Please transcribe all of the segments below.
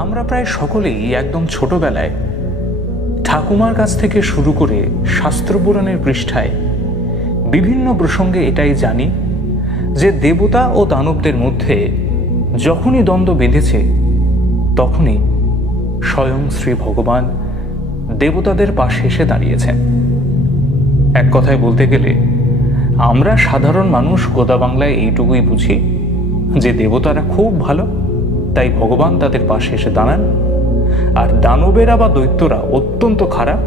আমরা প্রায় সকলেই একদম ছোটবেলায় ঠাকুমার কাছ থেকে শুরু করে শাস্ত্রপুরাণের পৃষ্ঠায় বিভিন্ন প্রসঙ্গে এটাই জানি যে দেবতা ও দানবদের মধ্যে যখনই দ্বন্দ্ব বেঁধেছে তখনই স্বয়ং শ্রী ভগবান দেবতাদের পাশে এসে দাঁড়িয়েছেন। এক কথায় বলতে গেলে আমরা সাধারণ মানুষ গোদা বাংলায় এইটুকুই বুঝি যে দেবতারা খুব ভালো, তাই ভগবান তাদের পাশে এসে দাঁড়ান, আর দানবেরা বা দৈত্যরা অত্যন্ত খারাপ,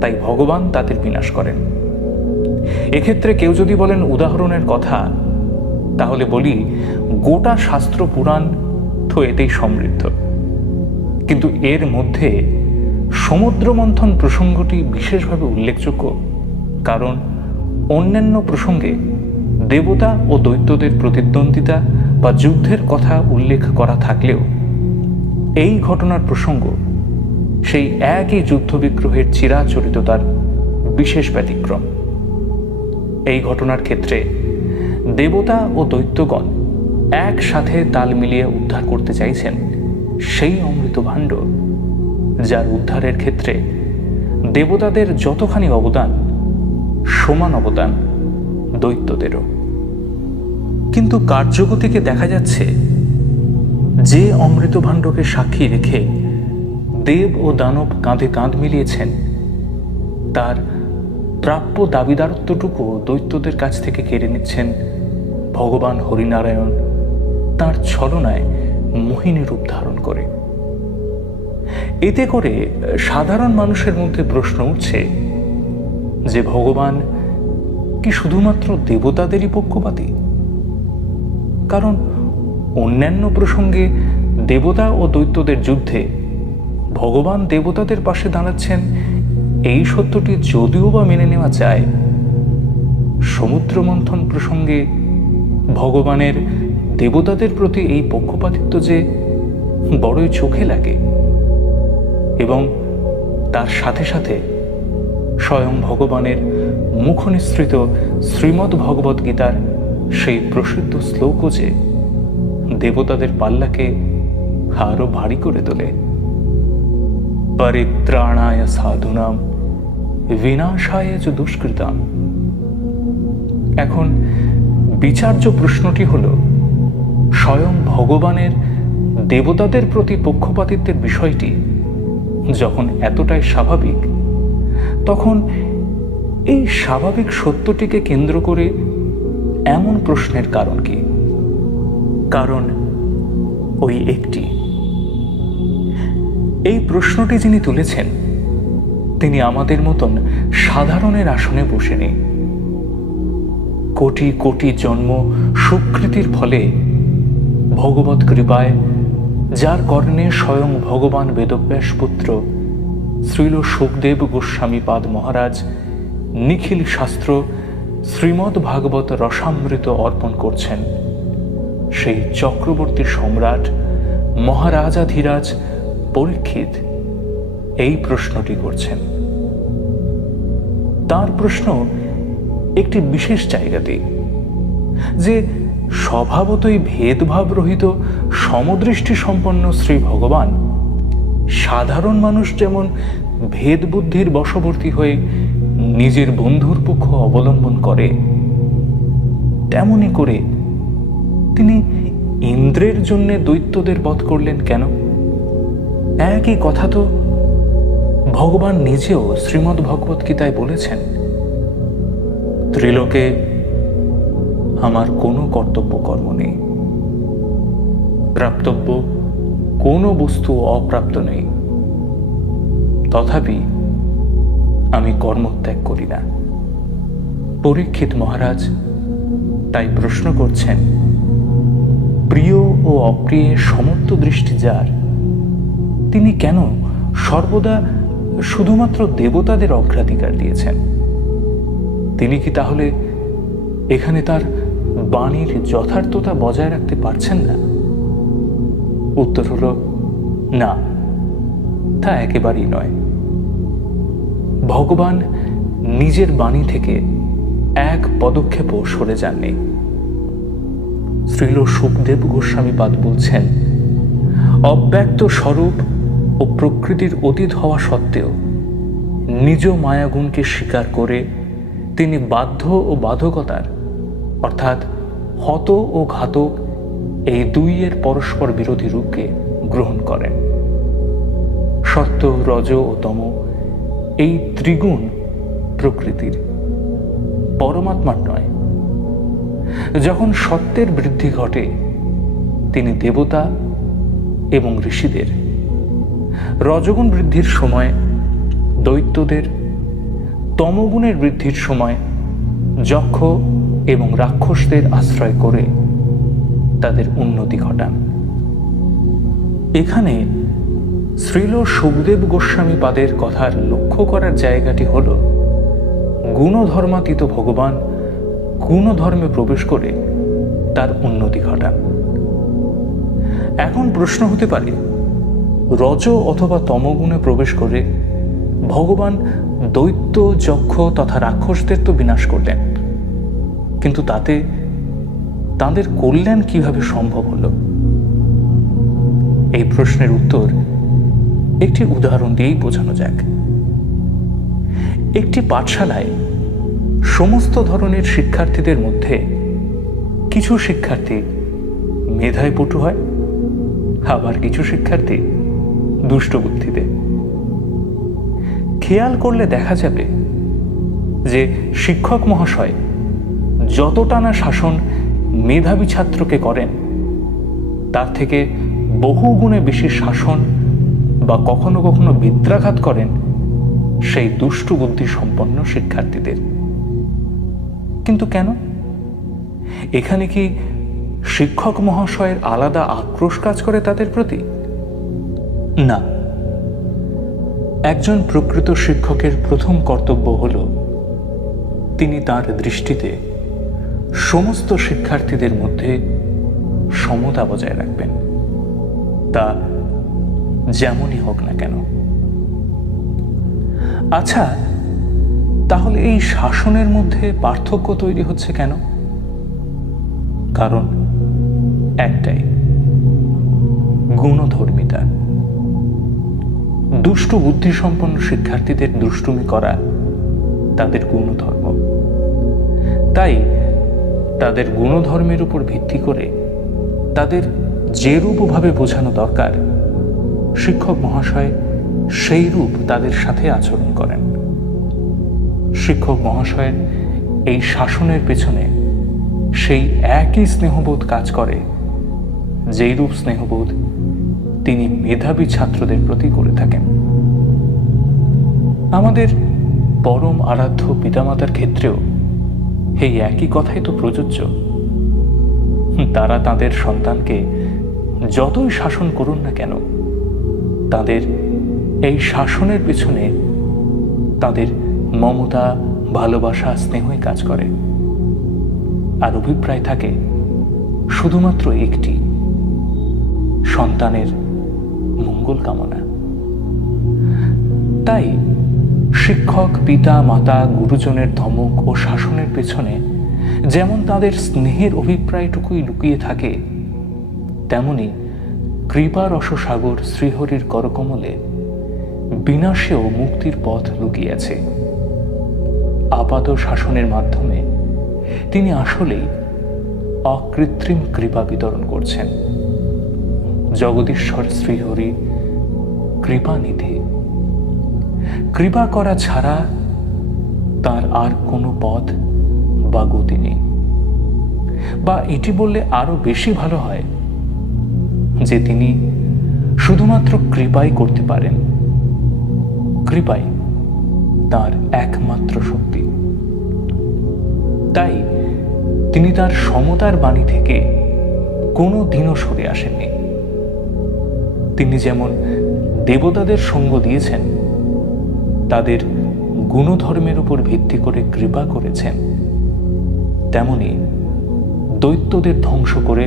তাই ভগবান তাদের বিনাশ করেন। এক্ষেত্রে কেউ যদি বলেন উদাহরণের কথা, তাহলে বলি গোটা শাস্ত্র পুরাণ তো এতেই সমৃদ্ধ, কিন্তু এর মধ্যে সমুদ্র মন্থন প্রসঙ্গটি বিশেষভাবে উল্লেখযোগ্য, কারণ অন্যান্য প্রসঙ্গে দেবতা ও দৈত্যদের প্রতিদ্বন্দ্বিতা বা যুদ্ধের কথা উল্লেখ করা থাকলেও এই ঘটনার প্রসঙ্গ সেই একই যুদ্ধবিগ্রহের চিরাচরিততার বিশেষ ব্যতিক্রম। এই ঘটনার ক্ষেত্রে দেবতা ও দৈত্যগণ একসাথে তাল মিলিয়ে উদ্ধার করতে চাইছেন সেই অমৃত ভাণ্ড, যার উদ্ধারের ক্ষেত্রে দেবতাদের যতখানি অবদান সমান অবদান দৈত্যদেরও। কিন্তু কার্যগতিকে দেখা যাচ্ছে যে অমৃত ভাণ্ডকে সাক্ষী রেখে দেব ও দানব কাঁধে কাঁধ মিলিয়েছেন, তার প্রাপ্য দাবিদারত্বটুকু দৈত্যদের কাছ থেকে কেড়ে নিচ্ছেন ভগবান হরিনারায়ণ তাঁর ছলনায় মোহিনী রূপ ধারণ করে। এতে করে সাধারণ মানুষের মধ্যে প্রশ্ন উঠছে যে ভগবান কি শুধুমাত্র দেবতাদেরই পক্ষপাতী? কারণ অন্যান্য প্রসঙ্গে দেবতা ও দৈত্যদের যুদ্ধে ভগবান দেবতাদের পাশে দাঁড়াচ্ছেন, এই সত্যটি যদিও বা মেনে নেওয়া যায়, সমুদ্র মন্থন প্রসঙ্গে ভগবানের দেবতাদের প্রতি এই পক্ষপাতিত্ব যে বড়ই চোখে লাগে, এবং তার সাথে সাথে স্বয়ং ভগবানের মুখনিসৃত শ্রীমদ্ ভগবদ্ গীতার সেই প্রসিদ্ধ শ্লোকও যে দেবতাদের পাল্লাকে আরো ভারী করে তোলে। পরিত্রাণায় সাধুনাম বিনাশায় চ দুষ্কৃতাম। এখন বিচার্য প্রশ্নটি হল, স্বয়ং ভগবানের দেবতাদের প্রতি পক্ষপাতিত্বের বিষয়টি যখন এতটাই স্বাভাবিক, তখন এই স্বাভাবিক সত্যটিকে কেন্দ্র করে এমন প্রশ্নের কারণ কি? কারণ ওই একটি। এই প্রশ্নটি যিনি তুলেছেন তিনি আমাদের মতন সাধারণের আসনে বসে নেই। কোটি কোটি জন্ম সুকৃতির ফলে ভগবৎ কৃপায় যার কর্ণে স্বয়ং ভগবান বেদব্যাস পুত্র শ্রীল সুখদেব গোস্বামী পাদ মহারাজ নিখিল শাস্ত্র শ্রীমদ্ ভাগবত রসামৃত অর্পণ করছেন, সেই চক্রবর্তী সম্রাট মহারাজাধিরাজ পরীক্ষিত এই প্রশ্নটি করছেন। তার প্রশ্ন একটি বিশেষ জায়গাতেই, যে স্বভাবতই ভেদভাব রহিত সমদৃষ্টি সম্পন্ন শ্রী ভগবান সাধারণ মানুষ যেমন ভেদ বুদ্ধির বশবর্তী হয়ে নিজের বন্ধুর পক্ষ অবলম্বন করে, তেমনি করে তিনি ইন্দ্রের জন্য দৈত্যদের বধ করলেন কেন? একই কথা তো ভগবান নিজেও শ্রীমদ্ ভগবৎ গীতায় বলেছেন, ত্রিলোকে আমার কোনো কর্তব্য কর্ম নেই, প্রাপ্তব্য কোনো বস্তু অপ্রাপ্ত নেই, তথাপি আমি কর্মত্যাগ করি না। পরীক্ষিত মহারাজ তাই প্রশ্ন করছেন, প্রিয় ও অপ্রিয়ের সমত্ব দৃষ্টি যার, তিনি কেন সর্বদা শুধুমাত্র দেবতাদের অগ্রাধিকার দিয়েছেন? তিনি কি তাহলে এখানে তার বাণীর যথার্থতা বজায় রাখতে পারছেন না? উত্তর হল না, তা একেবারেই নয়। ভগবান নিজের বাণী থেকে এক পদক্ষেপও সরে যাননি। শ্রীল সুখদেব গোস্বামী পাদ বলছেন, অব্যক্ত স্বরূপ ও প্রকৃতির অতীত হওয়া সত্ত্বেও নিজ মায়াগুণকে স্বীকার করে তিনি বাধ্য ও বাধকতার অর্থাৎ হত ও ঘাতক এই দুইয়ের পরস্পর বিরোধী রূপকে গ্রহণ করেন। সত্য, রজ ও তম এই ত্রিগুণ প্রকৃতির, পরমাত্মার নয়। যখন সত্যের বৃদ্ধি ঘটে তিনি দেবতা এবং ঋষিদের, রজগুণ বৃদ্ধির সময় দৈত্যদের, তমগুণের বৃদ্ধির সময় যক্ষ এবং রাক্ষসদের আশ্রয় করে তাদের উন্নতি ঘটান। এখানে শ্রীল সুখদেব গোস্বামী পাদের কথার লক্ষ্য করার জায়গাটি হল গুণধর্মাতীত ভগবান গুণধর্মে প্রবেশ করে তার উন্নতি ঘটান। এখন প্রশ্ন হতে পারে, রজ অথবা তমগুণে প্রবেশ করে ভগবান দৈত্য, যক্ষ তথা রাক্ষসদের তো বিনাশ করলেন, কিন্তু তাতে তাদের কল্যাণ কিভাবে সম্ভব হলো? এই প্রশ্নের উত্তর একটি উদাহরণ দিয়েই বোঝানো যাক। একটি পাঠশালায় সমস্ত ধরনের শিক্ষার্থীদের মধ্যে কিছু শিক্ষার্থী মেধায় পটু হয়, আবার কিছু শিক্ষার্থী দুষ্ট বুদ্ধিতে। খেয়াল করলে দেখা যাবে যে শিক্ষক মহাশয় যতটা না শাসন মেধাবী ছাত্রকে করেন, তার থেকে বহু গুণে বেশি শাসন বা কখনো কখনো বিদ্রাঘাত করেন সেই দুষ্টু বুদ্ধি সম্পন্ন শিক্ষার্থীদের। কিন্তু কেন? এখানে কি শিক্ষক মহাশয়ের আলাদা আক্রোশ কাজ করে তাদের প্রতি? না। একজন প্রকৃত শিক্ষকের প্রথম কর্তব্য হল তিনি তার দৃষ্টিতে সমস্ত শিক্ষার্থীদের মধ্যে সমতা বজায় রাখবেন, তা যেমনই হোক না কেন। আচ্ছা, তাহলে এই শাসনের মধ্যে পার্থক্য তৈরি হচ্ছে কেন? কারণ একটাই, গুণধর্মিতা। দুষ্ট বুদ্ধিসম্পন্ন শিক্ষার্থীদের দুষ্টুমি করা তাদের গুণধর্ম। তাই তাদের গুণধর্মের উপর ভিত্তি করে তাদের যে রূপভাবে বোঝানো দরকার, শিক্ষক মহাশয় সেই রূপ তাদের সাথে আচরণ করেন। শিক্ষক মহাশয়ের এই শাসনের পেছনে সেই একই স্নেহবোধ কাজ করে যেই রূপ স্নেহবোধ তিনি মেধাবী ছাত্রদের প্রতি করে থাকেন। আমাদের পরম আরাধ্য পিতামাতার ক্ষেত্রেও এই একই কথাই তো প্রযোজ্য। তারা তাদের সন্তানকে যতই শাসন করুন না কেন, তাদের এই শাসনের পেছনে তাদের মমতা, ভালোবাসা, স্নেহই কাজ করে। আর অভিপ্রায় থাকে শুধুমাত্র একটি, সন্তানের মঙ্গল কামনা। তাই শিক্ষক, পিতা, মাতা, গুরুজনের ধমক ও শাসনের পেছনে যেমন তাদের স্নেহের অভিপ্রায়টুকুই লুকিয়ে থাকে, তেমনি কৃপা রসসাগর শ্রীহরির করকমলে বিনাশেও মুক্তির পথ লুকিয়ে আছে। আপাত শাসনের মাধ্যমে তিনি আসলেই অকৃত্রিম কৃপা বিতরণ করছেন। জগদীশ্বর শ্রীহরি কৃপানিধি। কৃপা করা ছাড়া তার আর কোনো পথ বা গতি নেই। বা এটি বললে আরো বেশি ভালো হয় যে তিনি শুধুমাত্র কৃপাই করতে পারেন। কৃপাই তার একমাত্র শক্তি। তাই তিনি তার সমতার বাণী থেকে কোনো দিনও সরে আসেননি। তিনি যেমন দেবতাদের সঙ্গ দিয়েছেন, তাদের গুণধর্মের উপর ভিত্তি করে কৃপা করেছেন, তেমনি দৈত্যদের ধ্বংস করে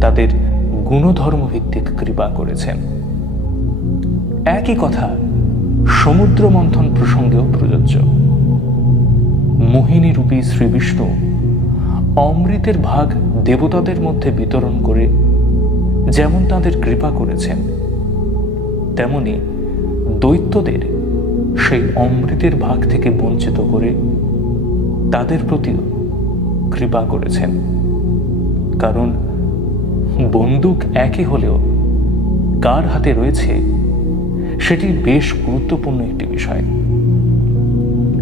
তাদের গুণধর্ম ভিত্তিক কৃপা করেছেন। একই কথা সমুদ্র মন্থন প্রসঙ্গেও প্রযোজ্য। মোহিনী রূপী শ্রী বিষ্ণু অমৃতের ভাগ দেবতাদের মধ্যে বিতরণ করে যেমন তাদের কৃপা করেছেন, তেমনি দৈত্যদের সেই অমৃতের ভাগ থেকে বঞ্চিত করে তাদের প্রতিও কৃপা করেছেন। কারণ বন্দুক একই হলেও কার হাতে রয়েছে সেটি বেশ গুরুত্বপূর্ণ একটি বিষয়।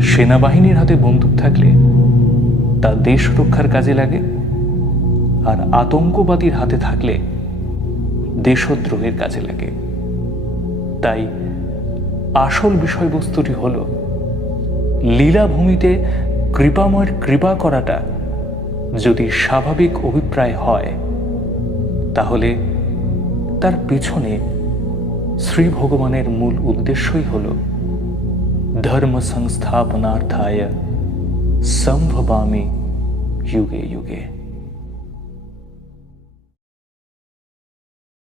সেনাবাহিনীর হাতে বন্দুক থাকলে তা দেশ রক্ষার কাজে লাগে, আর আতঙ্কবাদীর হাতে থাকলে দেশদ্রোহের কাজে লাগে। তাই আসল বিষয়বস্তুটি হল লীলাভূমিতে কৃপাময়ের কৃপা করাটা যদি স্বাভাবিক অভিপ্রায় হয়, তাহলে তার পিছনে শ্রী ভগবানের মূল উদ্দেশ্যই হল ধর্ম সংস্থাপনার্থায় সম্ভবামি যুগে যুগে।